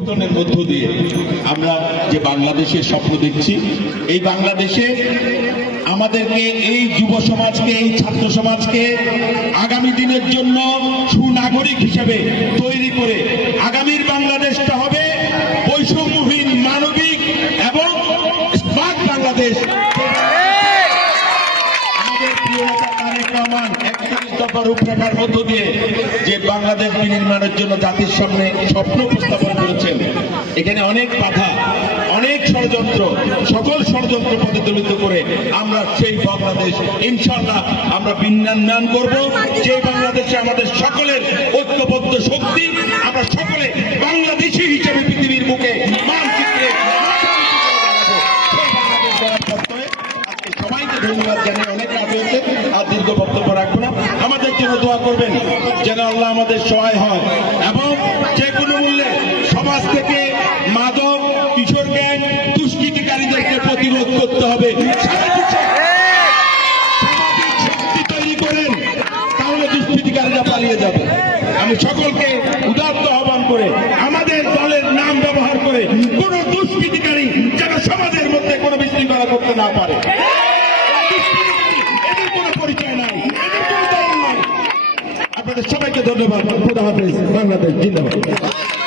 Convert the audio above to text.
পরিবর্তনের মধ্য দিয়ে আমরা যে বাংলাদেশের স্বপ্ন দেখছি, এই বাংলাদেশে আমাদেরকে এই যুব সমাজকে, এই ছাত্র সমাজকে আগামী দিনের জন্য সুনাগরিক হিসেবে তৈরি করে আগামীর বাংলাদেশটা হবে বৈষম্যহীন, মানবিক এবং স্মার্ট বাংলাদেশ। রূপরেখার মধ্য দিয়ে যে বাংলাদেশ নির্মাণের জন্য জাতির সামনে স্বপ্ন উপস্থাপন এখানে অনেক বাধা, অনেক ষড়যন্ত্র, সকল ষড়যন্ত্র প্রতিফলিত করে আমরা সেই বাংলাদেশ ইনশাল্লাহ আমরা বিন্যান করব। যে বাংলাদেশে আমাদের সকলের ঐক্যবদ্ধ শক্তি, আমরা সকলে বাংলাদেশি হিসেবে পৃথিবীর মুখে মানচিত্রে সেই ধন্যবাদ জানিয়ে অনেক কাজ আর দীর্ঘ বক্তব্য রাখব না। আমাদের জন্য দোয়া করবেন, যেন আল্লাহ আমাদের সহায় হয় দুষ্কৃতিকারীরা যাব। আমি সকলকে উদাত্ত আহ্বান করে আমাদের দলের নাম ব্যবহার করে কোন দুষ্কৃতিকারী যারা সমাজের মধ্যে কোনো বিশৃঙ্খলা করতে না পারে। আপনাদের সবাইকে ধন্যবাদ। বাংলাদেশ, জিন্দাবাদ।